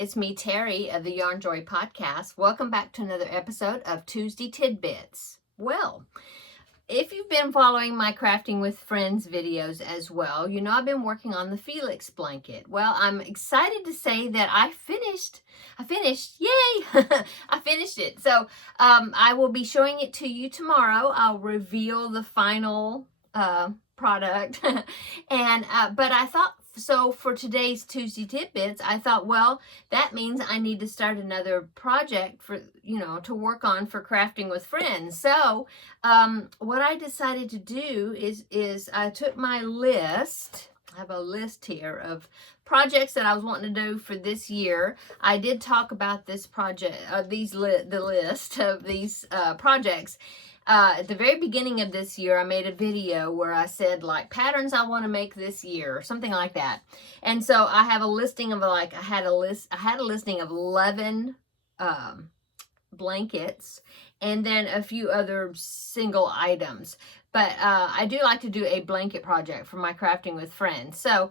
it's me, Terri of the Yarnjoy podcast. Welcome back to another episode of Tuesday Tidbits. Well, if you've been following my Crafting with Friends videos as well, you know I've been working on the Felix blanket. Well, I'm excited to say that I finished, yay! I finished it. So I will be showing it to you tomorrow. I'll reveal the final product. But I thought, so for today's Tuesday Tidbits, I thought, well, that means I need to start another project for, to work on for Crafting with Friends. So what I decided to do is I took my list. I have a list here of projects that I was wanting to do for this year. I did talk about this project, the list of these projects. At the very beginning of this year, I made a video where I said like patterns I want to make this year or something like that. And so I have a listing of I had a listing of 11 blankets and then a few other single items. But I do like to do a blanket project for my Crafting with Friends. So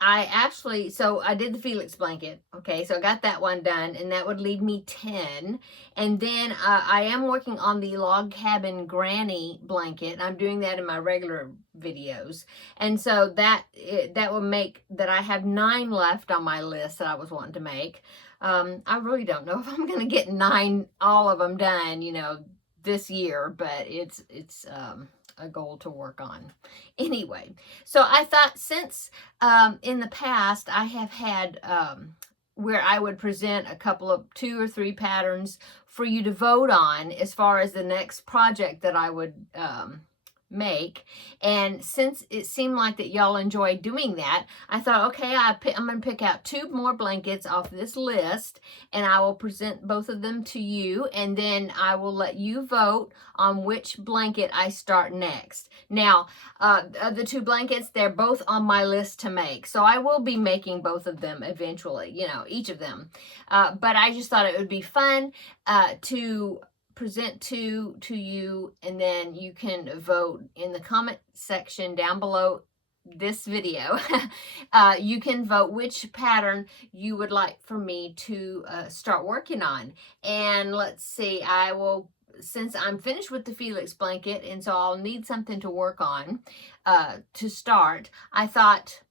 I did the Felix blanket. Okay, so I got that one done, and that would leave me 10. And then I am working on the Log Cabin Granny blanket. I'm doing that in my regular videos. And so that will make that I have 9 left on my list that I was wanting to make. I really don't know if I'm going to get all of them done, this year, but it's a goal to work on. Anyway, so I thought since in the past I have had where I would present a couple of 2 or 3 patterns for you to vote on as far as the next project that I would make, and since it seemed like that y'all enjoy doing that, I thought, okay, I'm going to pick out 2 more blankets off this list, and I will present both of them to you, and then I will let you vote on which blanket I start next. Now, the 2 blankets, they're both on my list to make, so I will be making both of them eventually, each of them, but I just thought it would be fun to present to you, and then you can vote in the comment section down below this video. You can vote which pattern you would like for me to start working on. And let's see, I will, since I'm finished with the Felix blanket, and so I'll need something to work on to start, I thought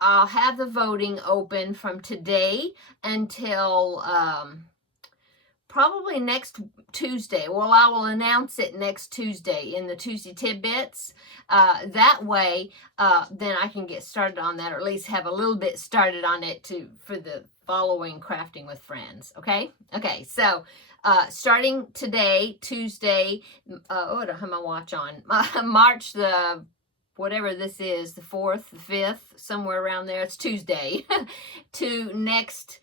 I'll have the voting open from today until probably next Tuesday. Well, I will announce it next Tuesday in the Tuesday Tidbits. That way, then I can get started on that, or at least have a little bit started on it for the following Crafting with Friends. Okay? Okay, so starting today, Tuesday, I don't have my watch on, March the whatever this is, the 4th, the 5th, somewhere around there, it's Tuesday, to next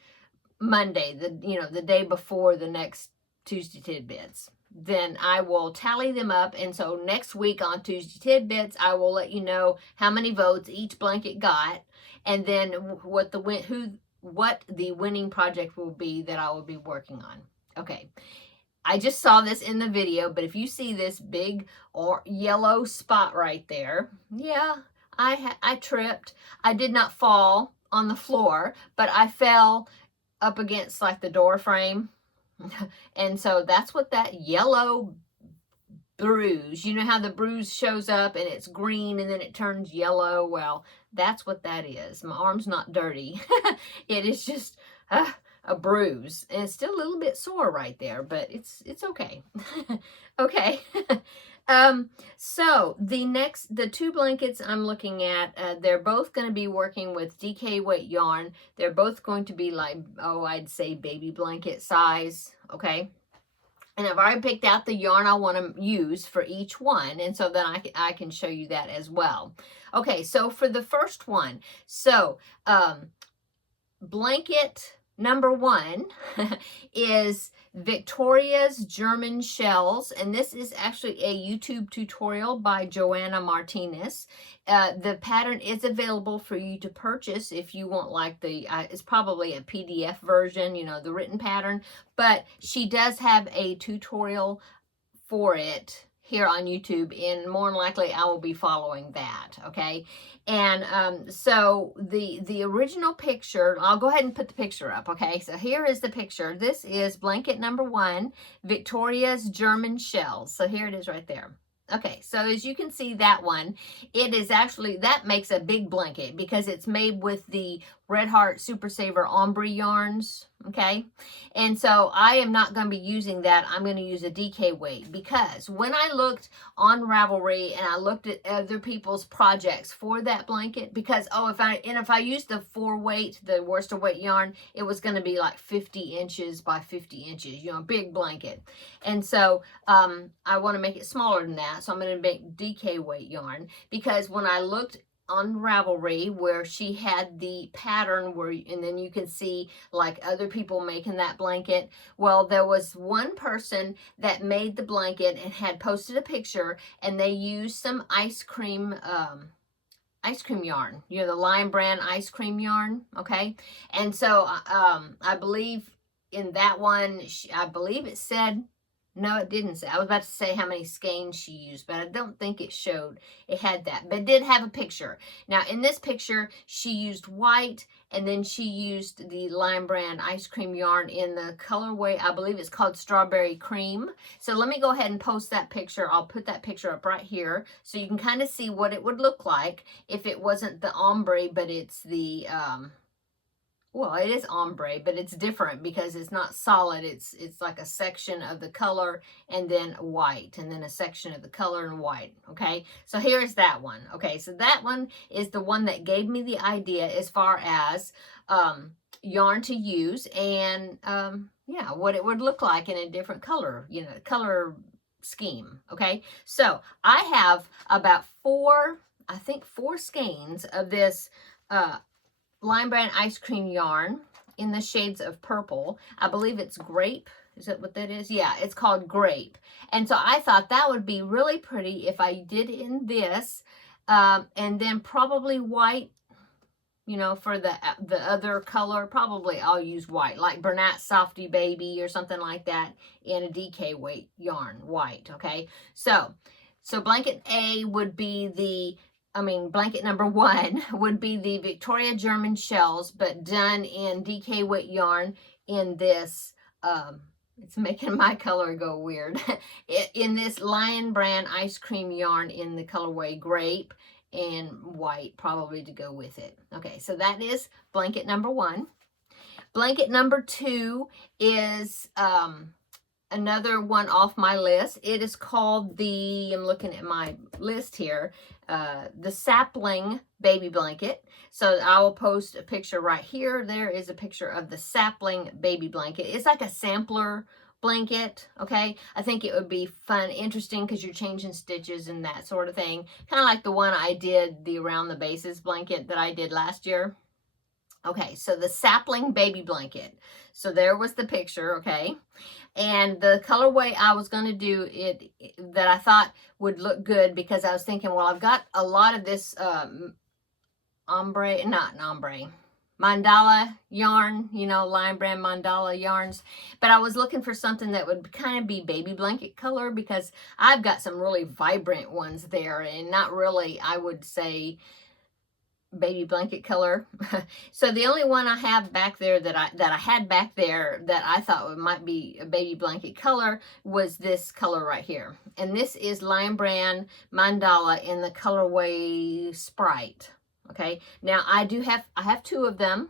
Monday, the day before the next Tuesday Tidbits. Then I will tally them up, and so next week on Tuesday Tidbits, I will let you know how many votes each blanket got, and then what the winning project will be that I will be working on. Okay. I just saw this in the video, but if you see this big or yellow spot right there, yeah, I tripped. I did not fall on the floor, but I fell up against like the door frame, and so that's what that yellow bruise, you know how the bruise shows up and it's green and then it turns yellow? Well, that's what that is. My arm's not dirty. It is just a bruise, and it's still a little bit sore right there, but it's okay. Okay. So the 2 blankets I'm looking at, they're both going to be working with DK weight yarn. They're both going to be like, I'd say baby blanket size. Okay. And I've already picked out the yarn I want to use for each one, and so then I can show you that as well. Okay, so for the first one, so blanket number 1 is Victoria's German Shells, and this is actually a YouTube tutorial by Joanna Martinez. The pattern is available for you to purchase if you want, like it's probably a PDF version, the written pattern, but she does have a tutorial for it here on YouTube, and more than likely I will be following that, okay? And so the original picture, I'll go ahead and put the picture up, okay? So here is the picture. This is blanket number 1, Victoria's German Shells. So here it is right there. Okay, so as you can see, that one, it is actually, that makes a big blanket because it's made with the Red Heart Super Saver ombre yarns, okay? And so I am not going to be using that. I'm going to use a DK weight, because when I looked on Ravelry and I looked at other people's projects for that blanket, because, oh, if I used the 4 weight, the worsted weight yarn, it was going to be like 50 inches by 50 inches, you know, big blanket. And so I want to make it smaller than that. So I'm going to make DK weight yarn, because when I looked on Ravelry where she had the pattern where, and then you can see like other people making that blanket. Well, there was one person that made the blanket and had posted a picture, and they used some ice cream yarn, you know, the Lion Brand ice cream yarn, okay? And so I believe in that one, I believe it said, no, it didn't say. I was about to say how many skeins she used, but I don't think it showed. It had that, but it did have a picture. Now, in this picture, she used white, and then she used the Lion Brand ice cream yarn in the colorway. I believe it's called Strawberry Cream. So let me go ahead and post that picture. I'll put that picture up right here so you can kind of see what it would look like if it wasn't the ombre, but it's the well, it is ombre, but it's different because it's not solid. It's like a section of the color and then white, and then a section of the color and white, okay? So here's that one, okay? So that one is the one that gave me the idea as far as yarn to use and, yeah, what it would look like in a different color, you know, color scheme, okay? So I have about 4 skeins of this Lion Brand ice cream yarn in the shades of purple. I believe it's grape. Is that what that is? Yeah, it's called grape. And so I thought that would be really pretty if I did in this, and then probably white, you know, for the other color. Probably I'll use white, like Bernat Softy Baby or something like that, in a DK weight yarn, white, okay? So blanket A would be blanket number 1 would be the Victoria German Shells, but done in DK weight yarn in this, it's making my color go weird, in this Lion Brand ice cream yarn in the colorway grape and white, probably to go with it. Okay, so that is blanket number 1. Blanket number 2 is another one off my list. It is called I'm looking at my list here, the Sapling Baby Blanket. So I will post a picture right here. There is a picture of the Sapling Baby Blanket. It's like a sampler blanket, okay? I think it would be fun, interesting, because you're changing stitches and that sort of thing. Kind of like the one I did, the Around the Bases blanket that I did last year. Okay, so the Sapling Baby Blanket. So there was the picture, okay? And the colorway I was going to do that I thought would look good, because I was thinking, well, I've got a lot of this mandala yarn, you know, Lion Brand mandala yarns. But I was looking for something that would kind of be baby blanket color, because I've got some really vibrant ones there, and not really, I would say, baby blanket color. So the only one I have back there that I had back there that I thought might be a baby blanket color was this color right here. And this is Lion Brand Mandala in the colorway Sprite. Okay, now I have 2 of them.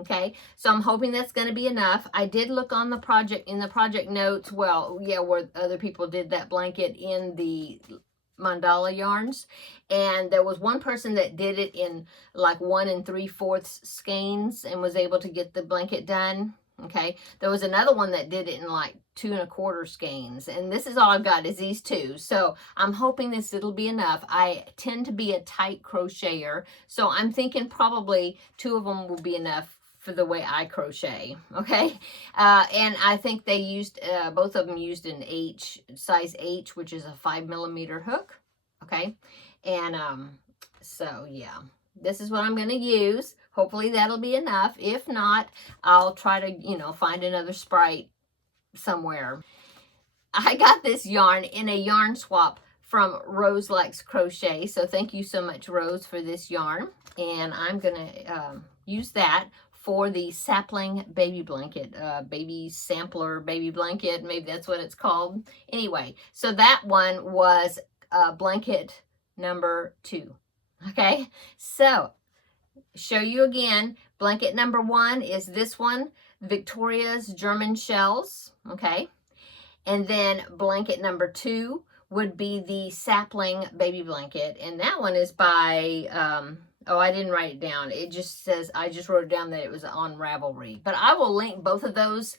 Okay, so I'm hoping that's going to be enough. I did look on the project, in the project notes, well, yeah, where other people did that blanket in the mandala yarns, and there was one person that did it in like 1 3/4 skeins and was able to get the blanket done. Okay, there was another one that did it in like 2 1/4 skeins, and this is all I've got is these 2. So I'm hoping it'll be enough. I tend to be a tight crocheter, so I'm thinking probably 2 of them will be enough for the way I crochet, okay? And I think they used, both of them used an size H, which is a 5mm hook, okay? And so, yeah, this is what I'm going to use. Hopefully that'll be enough. If not, I'll try to, you know, find another Sprite somewhere. I got this yarn in a yarn swap from Rose Likes Crochet. So thank you so much, Rose, for this yarn. And I'm going to use that for the sapling baby blanket, baby sampler baby blanket. Maybe that's what it's called. Anyway, so that one was blanket number 2. Okay, so show you again. Blanket number 1 is this one, Victoria's German Shells. Okay, and then blanket number 2 would be the sapling baby blanket, and that one is by oh, I didn't write it down. It just says, I just wrote it down that it was on Ravelry. But I will link both of those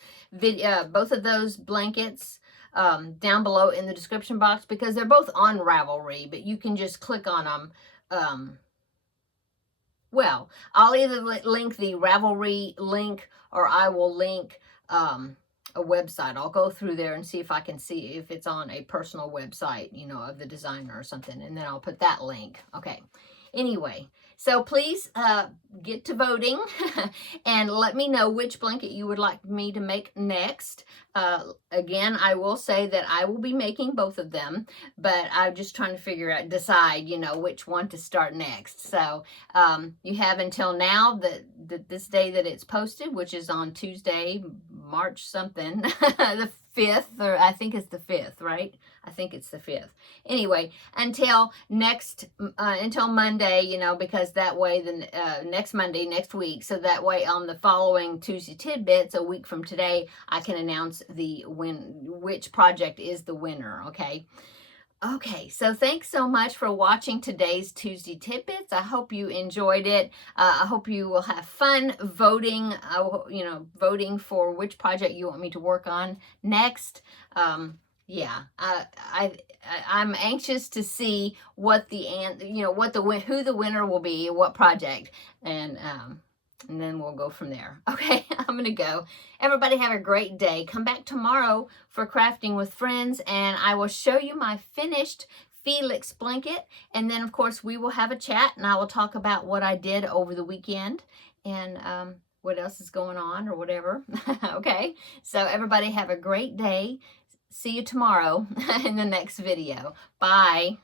blankets down below in the description box, because they're both on Ravelry, but you can just click on them. Well, I'll either link the Ravelry link, or I will link a website. I'll go through there and see if I can see if it's on a personal website, you know, of the designer or something, and then I'll put that link. Okay. Anyway, so please get to voting and let me know which blanket you would like me to make next. Again, I will say that I will be making both of them, but I'm just trying to decide, you know, which one to start next. So you have until now, that this day that it's posted, which is on Tuesday, March something, the 5th, or I think it's the 5th, right? I think it's the 5th. Anyway, until Monday, you know, because that way next Monday, next week, so that way on the following Tuesday Tidbits, a week from today, I can announce which project is the winner, okay? Okay, so thanks so much for watching today's Tuesday Tidbits. I hope you enjoyed it. I hope you will have fun voting, you know, voting for which project you want me to work on next. Yeah, I'm anxious to see what who the winner will be, what project, and then we'll go from there. Okay, I'm gonna go. Everybody have a great day. Come back tomorrow for Crafting with Friends, and I will show you my finished Felix blanket, and then of course we will have a chat, and I will talk about what I did over the weekend, and what else is going on or whatever. Okay, so everybody have a great day. See you tomorrow in the next video. Bye.